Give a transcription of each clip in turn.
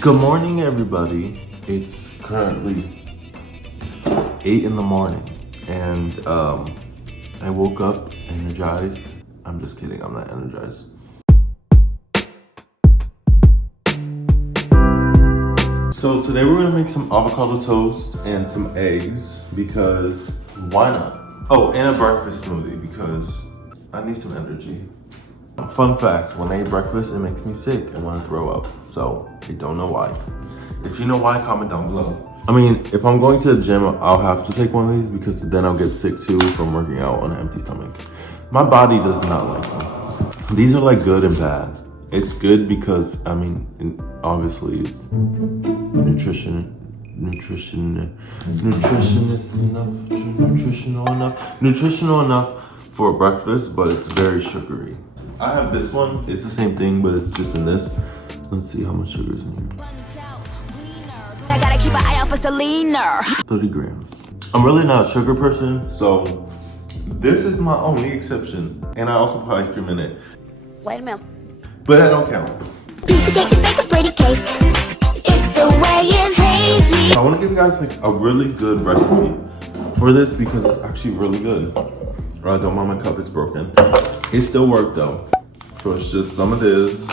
Good morning, everybody. It's currently 8 in the morning, and I woke up energized. I'm just kidding, I'm not energized. So today we're gonna make some avocado toast and some eggs because why not? Oh, and a breakfast smoothie because I need some energy. Fun fact, when I eat breakfast, it makes me sick and want to throw up. So I don't know why. If you know why, comment down below. I mean, if I'm going to the gym, I'll have to take one of these because then I'll get sick too from working out on an empty stomach. My body does not like them. These are like good and bad. It's good because, I mean, obviously it's nutritional enough for breakfast, but it's very sugary. I have this one. It's the same thing, but it's just in this. Let's see how much sugar is in here. I gotta keep an eye out for Selena. 30 grams. I'm really not a sugar person, so this is my only exception. And I also put ice cream in it. Wait a minute. But that don't count. Piece of cake to bake a pretty cake. If the way is hazy. I want to give you guys like a really good recipe for this because it's actually really good. I don't mind my cup, it's broken. It still worked though. So it's just some of this,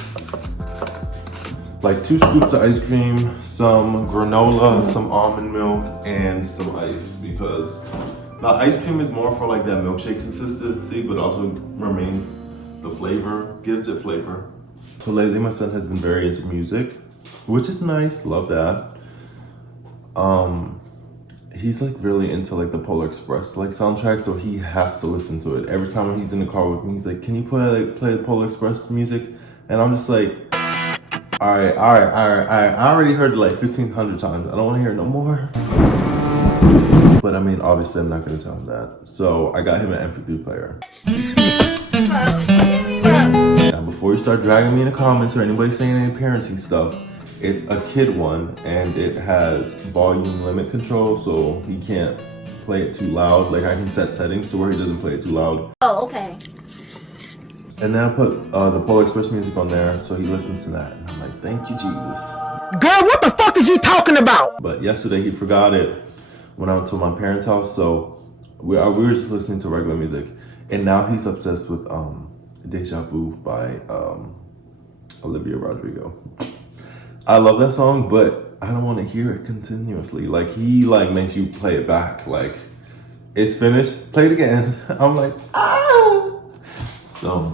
like 2 scoops of ice cream, some granola, some almond milk, and some ice because the ice cream is more for like that milkshake consistency, but also remains the flavor, gives it flavor. So lately my son has been very into music, which is nice, love that. He's like really into like the Polar Express like soundtrack, so he has to listen to it. Every time when he's in the car with me, he's like, can you play the Polar Express music? And I'm just like, all right. I already heard it like 1,500 times. I don't want to hear it no more. But I mean, obviously I'm not gonna tell him that. So I got him an MP3 player. Now before you start dragging me in the comments or anybody saying any parenting stuff, it's a kid one, and it has volume limit control, so he can't play it too loud. Like I can set settings to where he doesn't play it too loud. Oh, okay. And then I put the Polar Express music on there, so he listens to that. And I'm like, thank you, Jesus. Girl, what the fuck is you talking about? But yesterday he forgot it when I went to my parents' house, so we were just listening to regular music. And now he's obsessed with Deja Vu by Olivia Rodrigo. I love that song, but I don't want to hear it continuously. Like he like makes you play it back. Like it's finished, play it again. I'm like, ah. So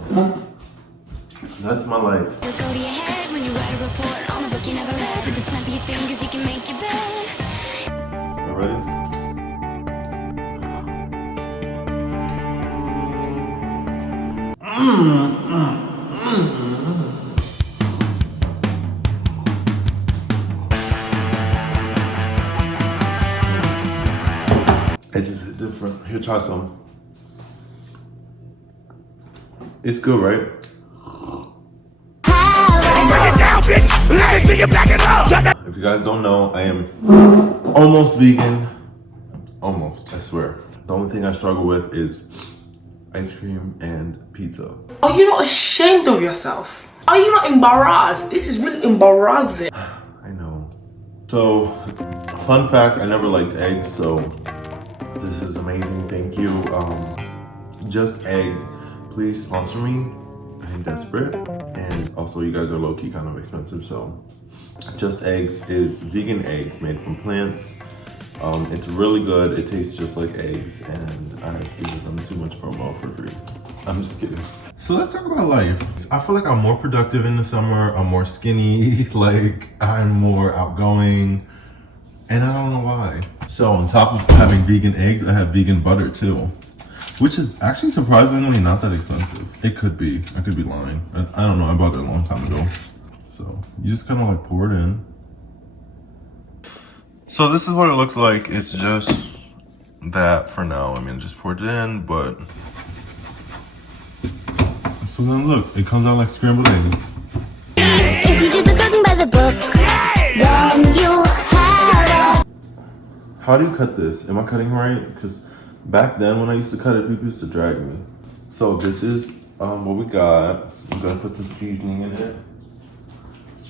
that's my life. Go to your head when you write a report on a book you never read. With the snap of your fingers, you can make your bed. You ready? It just hit different. Here, try some. It's good, right? Break it down, bitch! Let me see you back it up! If you guys don't know, I am almost vegan. Almost, I swear. The only thing I struggle with is ice cream and pizza. Are you not ashamed of yourself? Are you not embarrassed? This is really embarrassing. I know. So, fun fact, I never liked eggs, so this is amazing, thank you. Just Egg, please sponsor me. I'm desperate, and also you guys are low-key kind of expensive, so Just Eggs is vegan eggs made from plants. It's really good, it tastes just like eggs, and I have given them too much promo for free. I'm just kidding. So let's talk about life. I feel like I'm more productive in the summer, I'm more skinny, like I'm more outgoing, and I don't know why. So on top of having vegan eggs, I have vegan butter too, which is actually surprisingly not that expensive. It could be, I could be lying. I don't know, I bought it a long time ago. So you just kind of like pour it in. So this is what it looks like. It's just that for now. I mean, just poured it in, but so then look, it comes out like scrambled eggs. If you do the cooking by the book, then you'll have. How do you cut this? Am I cutting right? Because back then when I used to cut it, people used to drag me. So this is what we got. I'm gonna put some seasoning in it.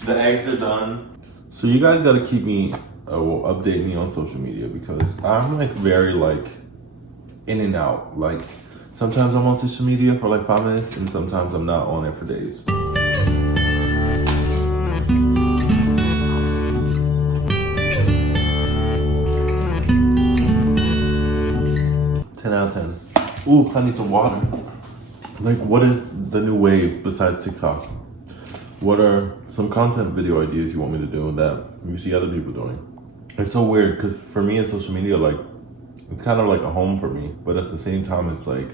The eggs are done. So you guys gotta keep me, will update me on social media because I'm like very like in and out. Like sometimes I'm on social media for like 5 minutes and sometimes I'm not on it for days. 10 out of 10. Ooh, I need some water. Like, what is the new wave besides TikTok? What are some content video ideas you want me to do that you see other people doing? It's so weird because for me in social media, like, it's kind of like a home for me, but at the same time, it's like,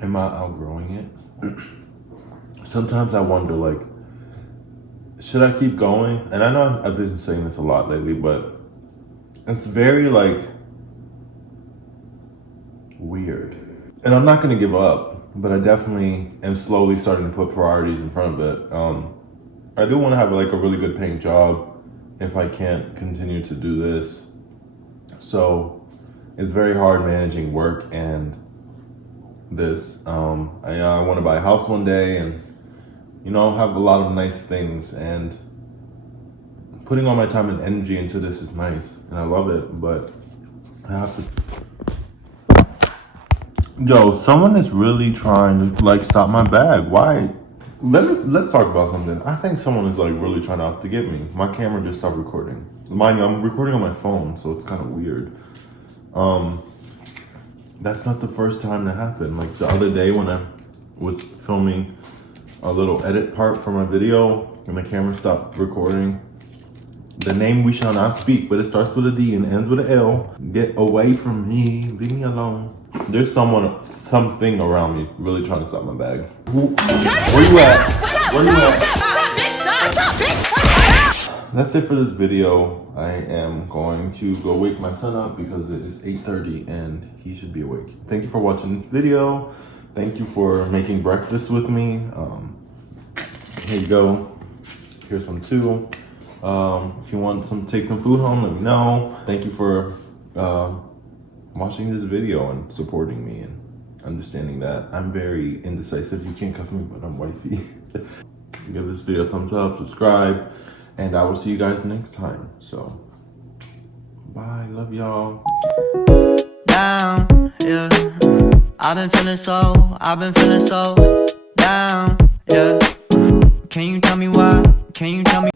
am I outgrowing it? Sometimes I wonder, like, should I keep going? And I know I've been saying this a lot lately, but it's very like weird. And I'm not gonna give up, but I definitely am slowly starting to put priorities in front of it. I do want to have like a really good paying job if I can't continue to do this. So it's very hard managing work and this. I want to buy a house one day and, you know, have a lot of nice things, and putting all my time and energy into this is nice and I love it, but I have to. Yo, someone is really trying to like stop my bag. Why? Let's talk about something. I think someone is like really trying out to get me. My camera just stopped recording. Mind you, I'm recording on my phone, so it's kind of weird. That's not the first time that happened. Like the other day when I was filming a little edit part for my video and my camera stopped recording. The name we shall not speak, but it starts with a D and ends with an L. Get away from me, leave me alone. There's something around me really trying to stop my bag. Where you at? Where you at? That's it for this video. I am going to go wake my son up because it is 8:30 and he should be awake. Thank you for watching this video. Thank you for making breakfast with me. Here you go. Here's some too. If you want take some food home, let me know. Thank you for watching this video and supporting me and understanding that I'm very indecisive. You can't cuff me, but I'm wifey. Give this video a thumbs up, subscribe, and I will see you guys next time. So, bye. Love y'all. Down, yeah. I've been feeling so down, yeah. Can you tell me why? Can you tell me?